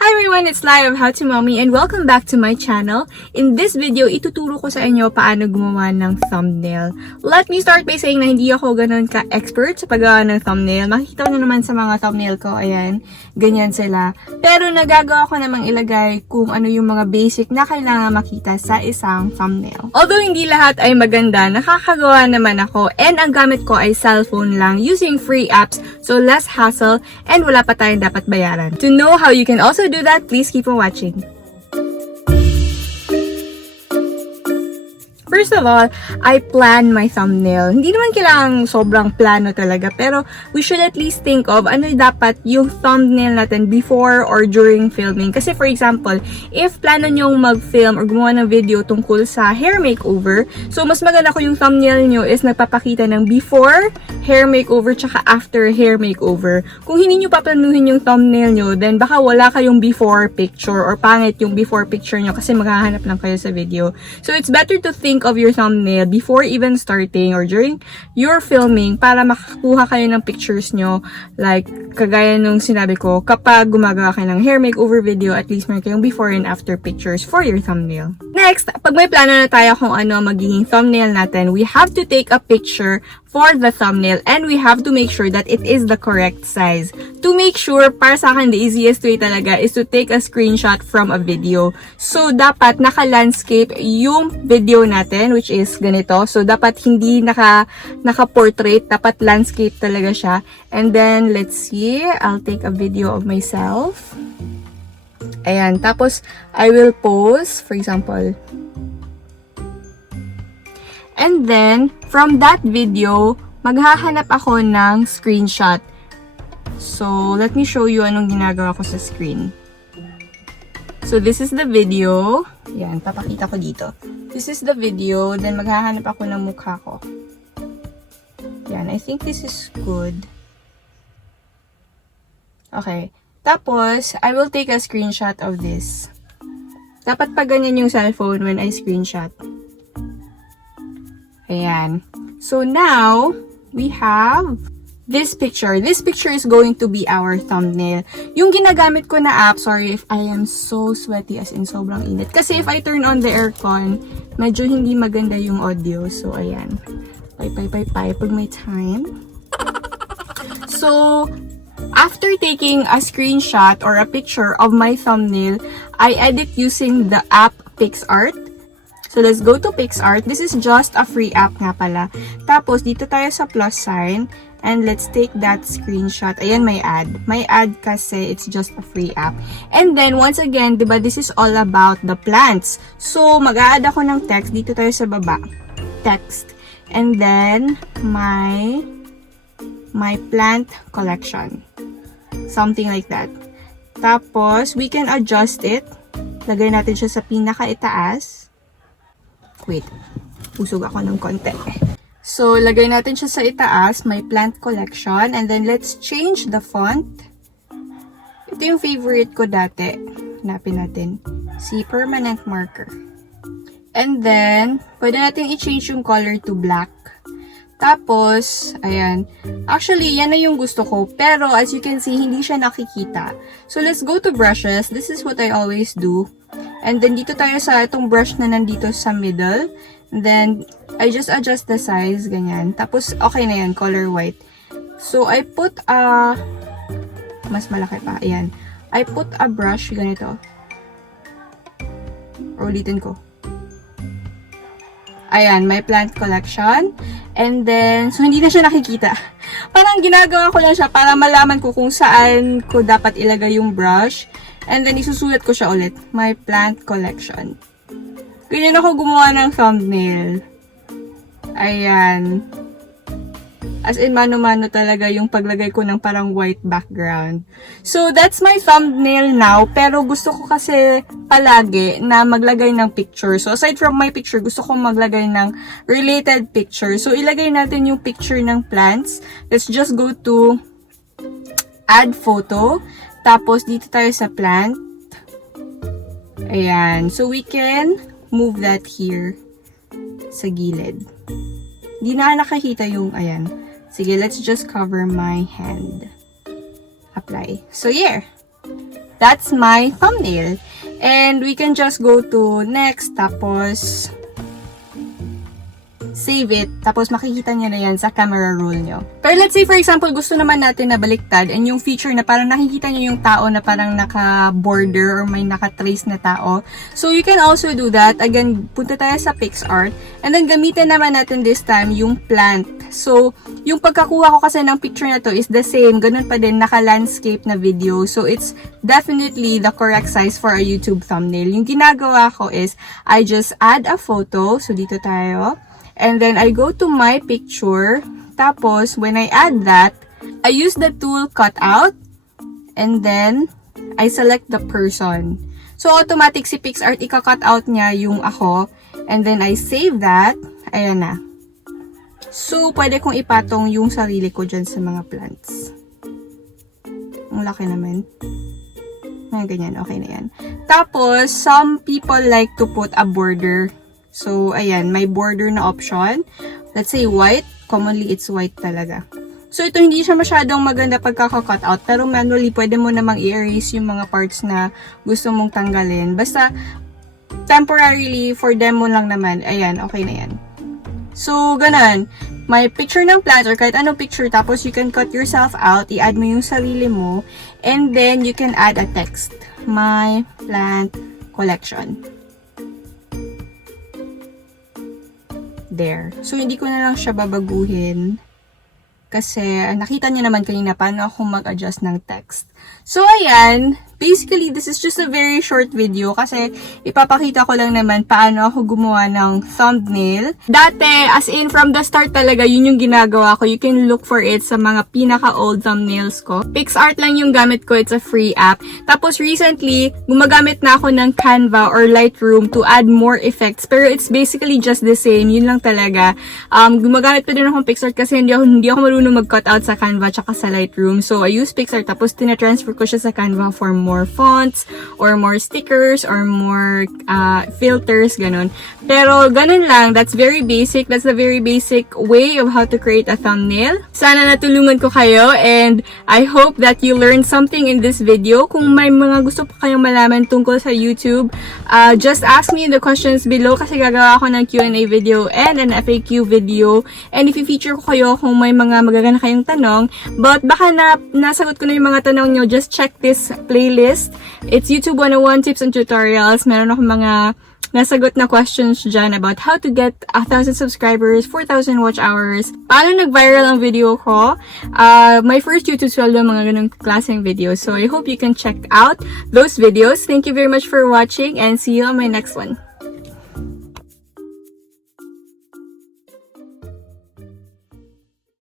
Hi everyone, it's Layy of How to Mommy and welcome back to my channel. In this video, ituturo ko sa inyo paano gumawa ng thumbnail. Let me start by saying na hindi ako ganun ka-expert sa paggawa ng thumbnail. Makikita nyo naman sa mga thumbnail ko, ayan, ganyan sila. Pero nagagawa ko namang ilagay kung ano yung mga basic na kailangan makita sa isang thumbnail. Although hindi lahat ay maganda, nakakagawa naman ako and ang gamit ko ay cellphone lang using free apps, so less hassle and wala pa tayong dapat bayaran. To know how you can also do that, please keep on watching. First of all, I plan my thumbnail. Hindi naman kailangang sobrang plano talaga, pero we should at least think of ano dapat yung thumbnail natin before or during filming. Kasi for example, if plano nyong mag-film or gumawa ng video tungkol sa hair makeover, so mas maganda ko yung thumbnail nyo is nagpapakita ng before hair makeover tsaka after hair makeover. Kung hindi nyo paplanuhin yung thumbnail nyo, then baka wala kayong before picture or pangit yung before picture nyo kasi maghahanap lang kayo sa video. So it's better to think of your thumbnail before even starting or during your filming para makakuha kayo ng pictures nyo, like kagaya nung sinabi ko, kapag gumagawa kayo ng hair makeover video, at least meron kayong before and after pictures for your thumbnail. Next, pag may plano na tayo kung ano magiging thumbnail natin, we have to take a picture for the thumbnail and we have to make sure that it is the correct size. To make sure, para sa akin, the easiest way talaga is to take a screenshot from a video. So, dapat naka-landscape yung video natin, which is ganito. So, dapat hindi naka-portrait, dapat landscape talaga siya. And then, let's see, I'll take a video of myself. Ayan, tapos, I will pose, for example. And then, from that video, maghahanap ako ng screenshot. So, let me show you anong ginagawa ko sa screen. So, this is the video. Yan, papakita ko dito. This is the video. Then, maghahanap ako ng mukha ko. Yan, I think this is good. Okay. Tapos, I will take a screenshot of this. Dapat pa ganyan yung cellphone when I screenshot. Ayan. So now, we have this picture. This picture is going to be our thumbnail. Yung ginagamit ko na app, sorry if I am so sweaty as in sobrang init. Kasi if I turn on the aircon, medyo hindi maganda yung audio. So, ayan. Pag may time. So, after taking a screenshot or a picture of my thumbnail, I edit using the app Picsart. So, let's go to Picsart. This is just a free app nga pala. Tapos, dito tayo sa plus sign. And let's take that screenshot. Ayan, may ad. May ad kasi it's just a free app. And then, once again, diba, this is all about the plants. So, mag-a-add ako ng text. Dito tayo sa baba. Text. And then, my plant collection. Something like that. Tapos, we can adjust it. Lagay natin siya sa pinaka-itaas. Wait, pusog ako ng konti. So, lagay natin siya sa itaas, my plant collection. And then, let's change the font. Ito yung favorite ko dati. Hanapin natin. Si permanent marker. And then, pwede natin i-change yung color to black. Tapos, ayan. Actually, yan na yung gusto ko. Pero, as you can see, hindi siya nakikita. So, let's go to brushes. This is what I always do. And then, dito tayo sa itong brush na nandito sa middle. And then, I just adjust the size, ganyan. Tapos, okay na yan, color white. So, I put a... Mas malaki pa, ayan. I put a brush, ganito. Ulitin ko. Ayan, my plant collection. And then, so hindi na siya nakikita. Parang ginagawa ko lang siya para malaman ko kung saan ko dapat ilagay yung brush. And then, isusulat ko siya ulit. My plant collection. Ganyan ako gumawa ng thumbnail. Ayan. As in, mano-mano talaga yung paglagay ko ng parang white background. So, that's my thumbnail now. Pero gusto ko kasi palagi na maglagay ng picture. So, aside from my picture, gusto ko maglagay ng related picture. So, ilagay natin yung picture ng plants. Let's just go to add photo. Tapos, dito tayo sa plant. Ayan. So, we can move that here sa gilid. Di na nakakita yung, ayan. Sige, let's just cover my hand. Apply. So, yeah. that's my thumbnail. And we can just go to next, tapos save it, tapos makikita nyo na yan sa camera roll nyo. Pero let's say for example, gusto naman natin na baliktad and yung feature na parang nakikita nyo yung tao na parang naka-border or may naka-trace na tao. So you can also do that. Again, punta tayo sa Picsart and then gamitin naman natin this time yung plant. So yung pagkakuha ko kasi ng picture na to is the same. Ganun pa din, naka-landscape na video. So it's definitely the correct size for a YouTube thumbnail. Yung ginagawa ko is, I just add a photo. So dito tayo. And then I go to my picture. Tapos, when I add that, I use the tool cutout. And then, I select the person. So, automatic si Picsart, ika-cut out niya yung ako. And then, I save that. Ayan na. So, pwede kong ipatong yung sarili ko dyan sa mga plants. Ang laki naman. Mga ganyan, okay na yan. Tapos, some people like to put a border. So, ayan, may border na option. Let's say white. Commonly, it's white talaga. So, ito hindi siya masyadong maganda pagkaka-cut out. Pero manually, pwede mo namang i-erase yung mga parts na gusto mong tanggalin. Basta, temporarily, for demo lang naman. Ayan, okay na yan. So, ganun. May picture ng plant or kahit anong picture. Tapos, you can cut yourself out. I-add mo yung sarili mo. And then, you can add a text. My plant collection. There. So, hindi ko na lang siya babaguhin. Kasi, nakita niyo naman kanina paano ako mag-adjust ng text. So, ayan. Basically, this is just a very short video kasi ipapakita ko lang naman paano ako gumawa ng thumbnail. Dati, as in from the start talaga, yun yung ginagawa ko. You can look for it sa mga pinaka-old thumbnails ko. Picsart lang yung gamit ko. It's a free app. Tapos recently, gumagamit na ako ng Canva or Lightroom to add more effects. Pero it's basically just the same. Yun lang talaga. Gumagamit pa din akong Picsart kasi hindi ako marunong mag-cut out sa Canva tsaka sa Lightroom. So, I use Picsart tapos tina-transfer ko siya sa Canva for more fonts, or more stickers, or more filters, ganun. Pero, ganun lang. That's very basic. That's the very basic way of how to create a thumbnail. Sana natulungan ko kayo, and I hope that you learned something in this video. Kung may mga gusto pa kayong malaman tungkol sa YouTube, just ask me in the questions below kasi gagawa ako ng Q&A video and an FAQ video. And if i-feature ko kayo kung may mga magagana kayong tanong, but baka nasagot ko na yung mga tanong nyo, just check this playlist. It's YouTube 101 Tips and Tutorials. Meron akong mga nasagot na questions dyan about how to get 1,000 subscribers, 4,000 watch hours, paano nag-viral ang video ko, my first YouTube sweldo, mga ganung klaseng videos. So I hope you can check out those videos. Thank you very much for watching and see you on my next one.